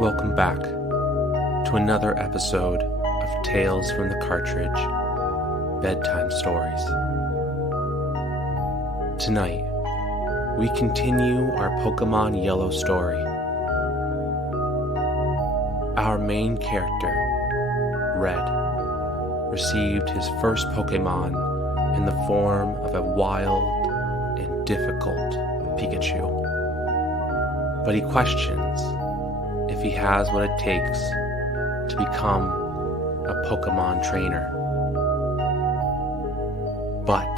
Welcome back to another episode of Tales from the Cartridge Bedtime Stories. Tonight, we continue our Pokémon Yellow story. Our main character, Red, received his first Pokémon in the form of a wild and difficult Pikachu. But he questions if he has what it takes to become a Pokémon trainer. But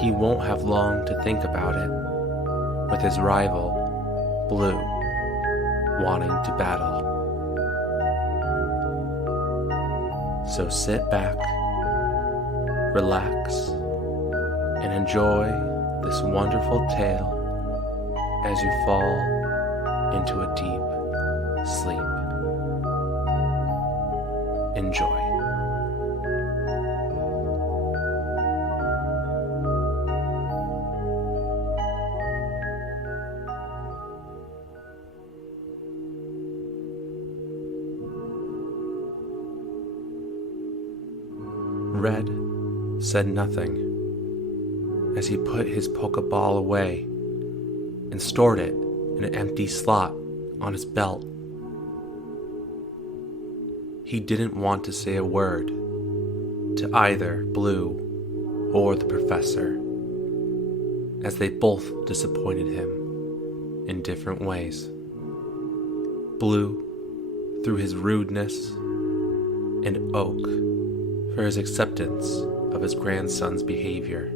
he won't have long to think about it, with his rival, Blue, wanting to battle. So sit back, relax, and enjoy this wonderful tale as you fall into a deep sleep. Enjoy. Red said nothing as he put his Pokeball away and stored it in an empty slot on his belt. He didn't want to say a word to either Blue or the professor, as they both disappointed him in different ways. Blue through his rudeness, and Oak for his acceptance of his grandson's behavior.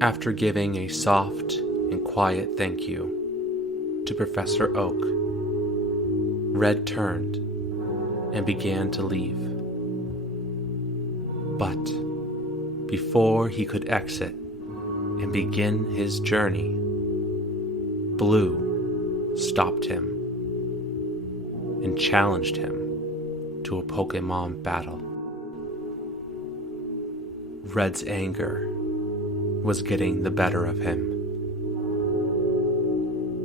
After giving a soft and quiet thank you to Professor Oak, Red turned and began to leave. But before he could exit and begin his journey, Blue stopped him and challenged him to a Pokémon battle. Red's anger was getting the better of him.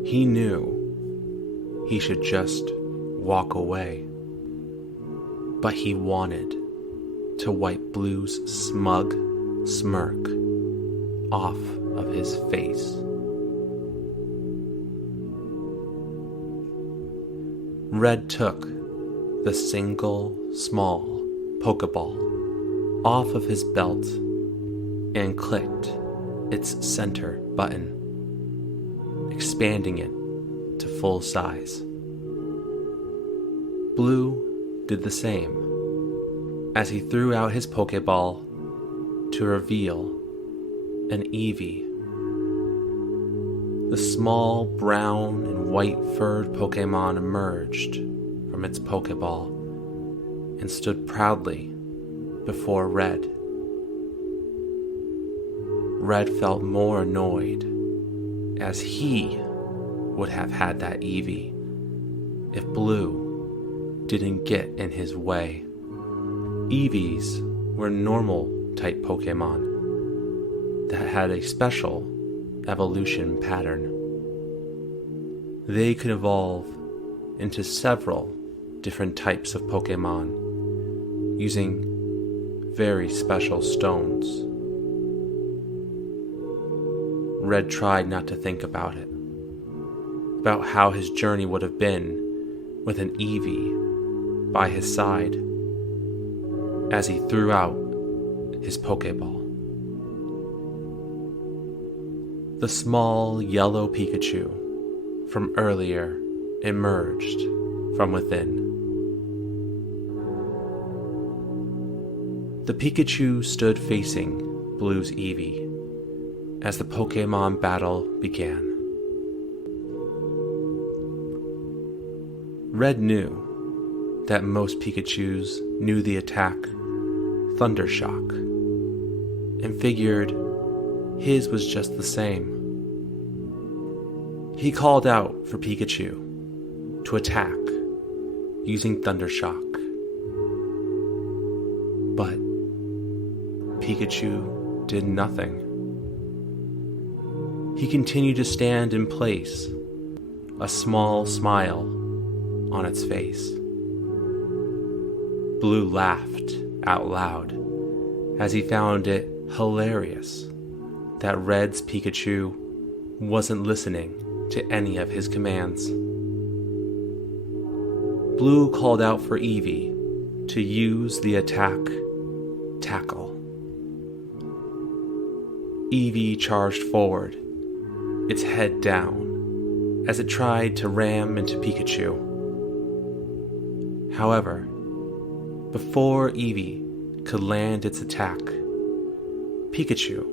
He knew he should just walk away, but he wanted to wipe Blue's smug smirk off of his face. Red took the single small Pokeball off of his belt and clicked its center button, expanding it to full size. Blue did the same as he threw out his Pokeball to reveal an Eevee. The small brown and white furred Pokemon emerged from its Pokeball and stood proudly before Red. Red felt more annoyed, as he would have had that Eevee if Blue didn't get in his way. Eevees were normal type Pokemon that had a special evolution pattern. They could evolve into several different types of Pokemon using very special stones. Red tried not to think about it, about how his journey would have been with an Eevee by his side as he threw out his Pokeball. The small yellow Pikachu from earlier emerged from within. The Pikachu stood facing Blue's Eevee as the Pokémon battle began. Red knew that most Pikachus knew the attack Thunder Shock, and figured his was just the same. He called out for Pikachu to attack using Thunder Shock, but Pikachu did nothing. he continued to stand in place, a small smile on its face. Blue laughed out loud as he found it hilarious that Red's Pikachu wasn't listening to any of his commands. Blue called out for Eevee to use the attack Tackle. Eevee charged forward, its head down, as it tried to ram into Pikachu. However, before Eevee could land its attack, Pikachu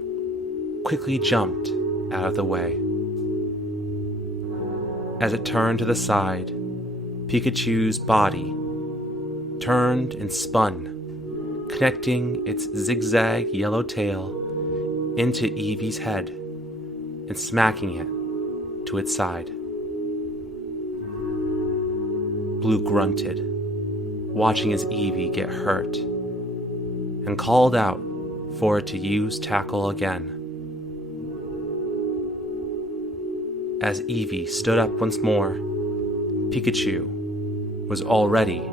quickly jumped out of the way. As it turned to the side, Pikachu's body turned and spun, connecting its zigzag yellow tail into Eevee's head and smacking it to its side. Blue grunted, watching as Eevee get hurt, and called out for it to use Tackle again. As Eevee stood up once more, Pikachu was already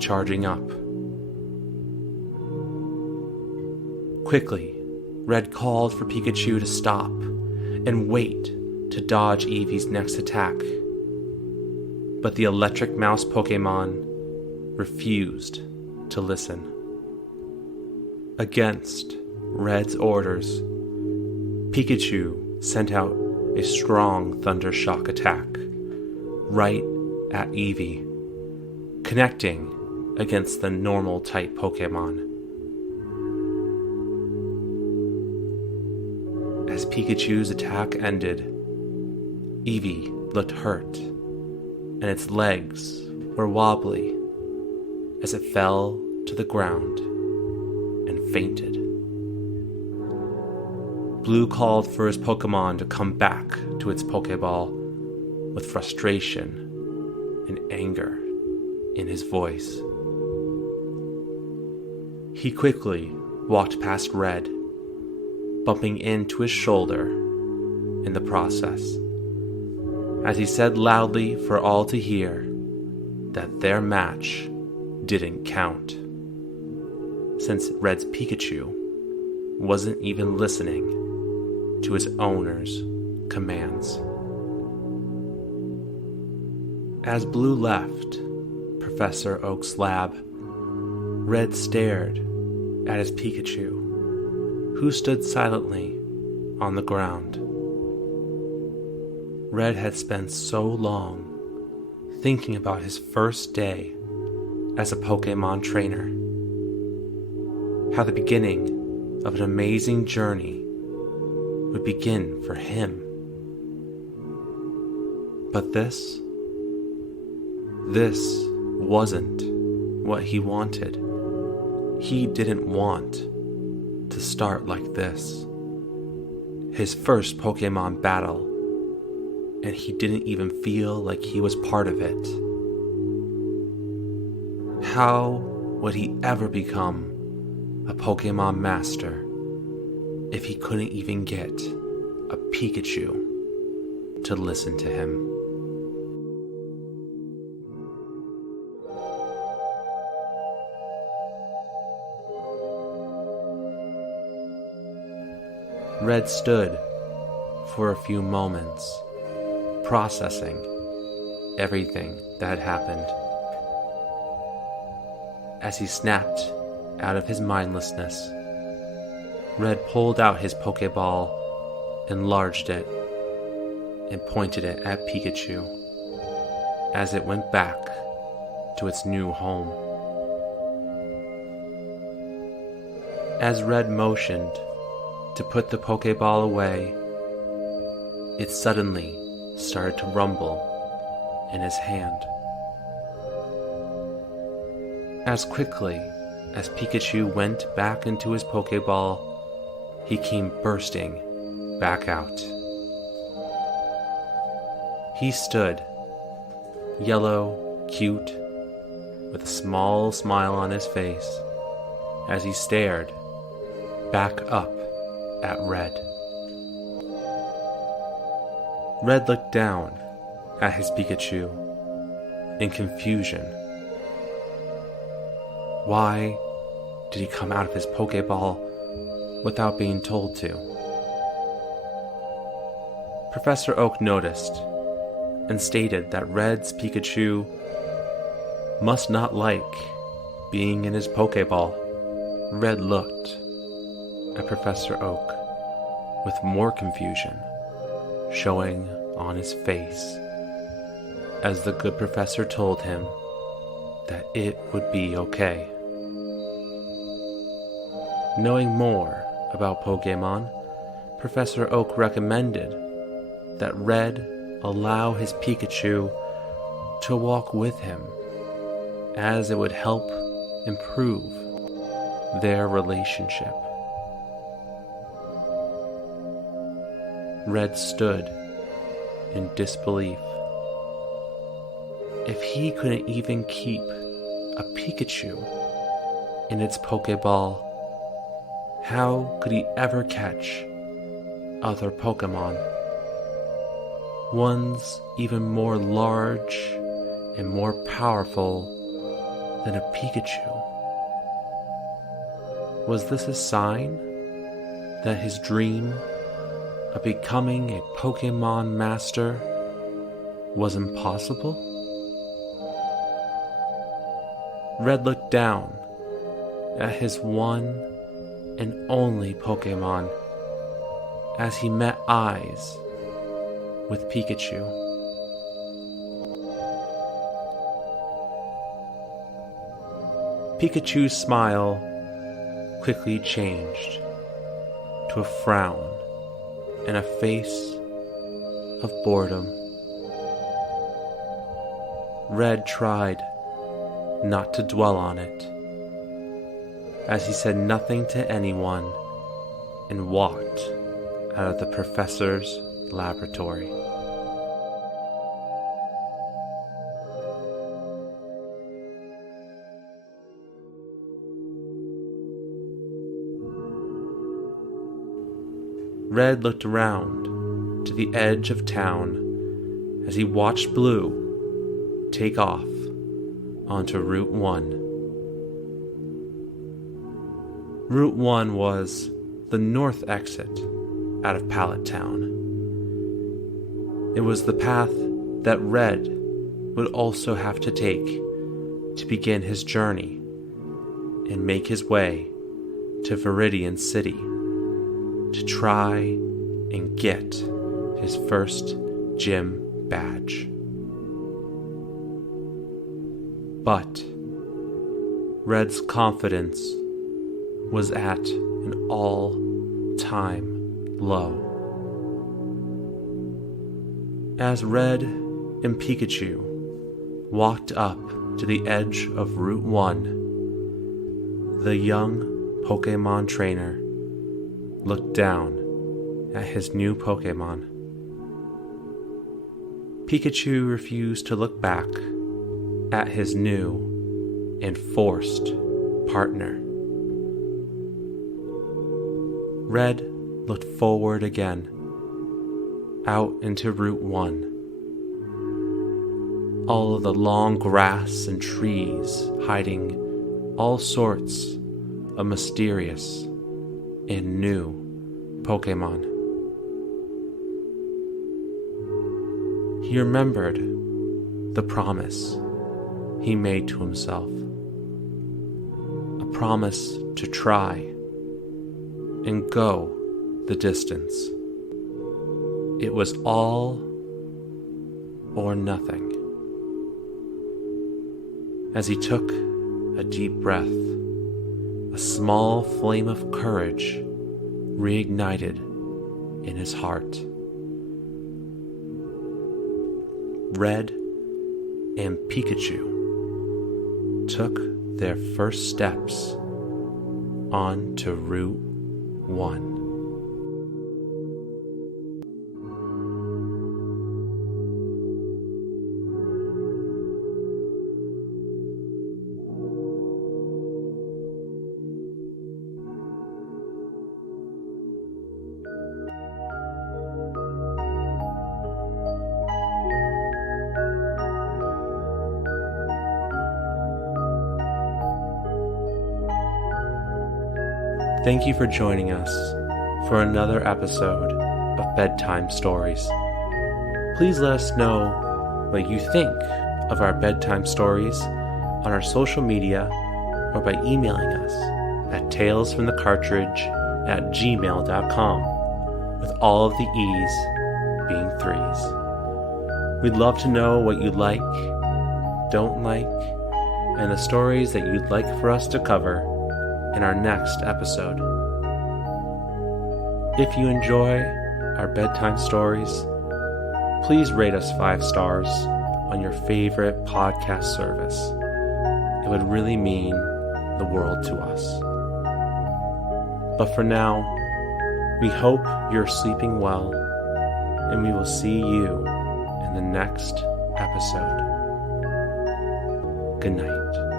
charging up. Quickly, Red called for Pikachu to stop and wait to dodge Eevee's next attack. But the electric mouse Pokémon refused to listen. Against Red's orders, Pikachu sent out a strong Thunder Shock attack right at Eevee, connecting against the normal type Pokémon. As Pikachu's attack ended, Eevee looked hurt, and its legs were wobbly as it fell to the ground and fainted. Blue called for his Pokémon to come back to its Pokéball with frustration and anger in his voice. He quickly walked past Red, bumping into his shoulder in the process, as he said loudly for all to hear that their match didn't count, since Red's Pikachu wasn't even listening to his owner's commands. As Blue left Professor Oak's lab, Red stared at his Pikachu, who stood silently on the ground. Red had spent so long thinking about his first day as a Pokémon trainer, how the beginning of an amazing journey would begin for him. But this wasn't what he wanted. He didn't want to start like this. His first Pokémon battle, and he didn't even feel like he was part of it. How would he ever become a Pokémon Master if he couldn't even get a Pikachu to listen to him? Red stood for a few moments, processing everything that had happened. As he snapped out of his mindlessness, Red pulled out his Pokéball, enlarged it, and pointed it at Pikachu as it went back to its new home. As Red motioned to put the Pokéball away, it suddenly started to rumble in his hand. As quickly as Pikachu went back into his Pokéball, he came bursting back out. He stood, yellow, cute, with a small smile on his face, as he stared back up at Red. Red looked down at his Pikachu in confusion. Why did he come out of his Pokeball without being told to? Professor Oak noticed and stated that Red's Pikachu must not like being in his Pokeball. Red looked at Professor Oak with more confusion showing on his face as the good professor told him that it would be okay. Knowing more about Pokémon, Professor Oak recommended that Red allow his Pikachu to walk with him, as it would help improve their relationship. Red stood in disbelief. If he couldn't even keep a Pikachu in its Pokeball, how could he ever catch other Pokemon? Ones even more large and more powerful than a Pikachu. Was this a sign that his dream of becoming a Pokémon Master was impossible? Red looked down at his one and only Pokémon as he met eyes with Pikachu. Pikachu's smile quickly changed to a frown and a face of boredom. Red tried not to dwell on it, as he said nothing to anyone and walked out of the professor's laboratory. Red looked around to the edge of town as he watched Blue take off onto Route 1. Route 1 was the north exit out of Pallet Town. It was the path that Red would also have to take to begin his journey and make his way to Viridian City to try and get his first gym badge. But Red's confidence was at an all-time low. As Red and Pikachu walked up to the edge of Route 1, the young Pokémon trainer looked down at his new Pokémon. Pikachu refused to look back at his new and forced partner. Red looked forward again, out into Route 1. All of the long grass and trees hiding all sorts of mysterious and new Pokémon. He remembered the promise he made to himself. A promise to try and go the distance. It was all or nothing. As he took a deep breath, a small flame of courage reignited in his heart. Red and Pikachu took their first steps onto Route 1. Thank you for joining us for another episode of Bedtime Stories. Please let us know what you think of our bedtime stories on our social media or by emailing us at talesfromthecartridge@gmail.com with all of the E's being 3s. We'd love to know what you like, don't like, and the stories that you'd like for us to cover in our next episode. If you enjoy our bedtime stories, please rate us 5 stars on your favorite podcast service. It would really mean the world to us. But for now, we hope you're sleeping well, and we will see you in the next episode. Good night.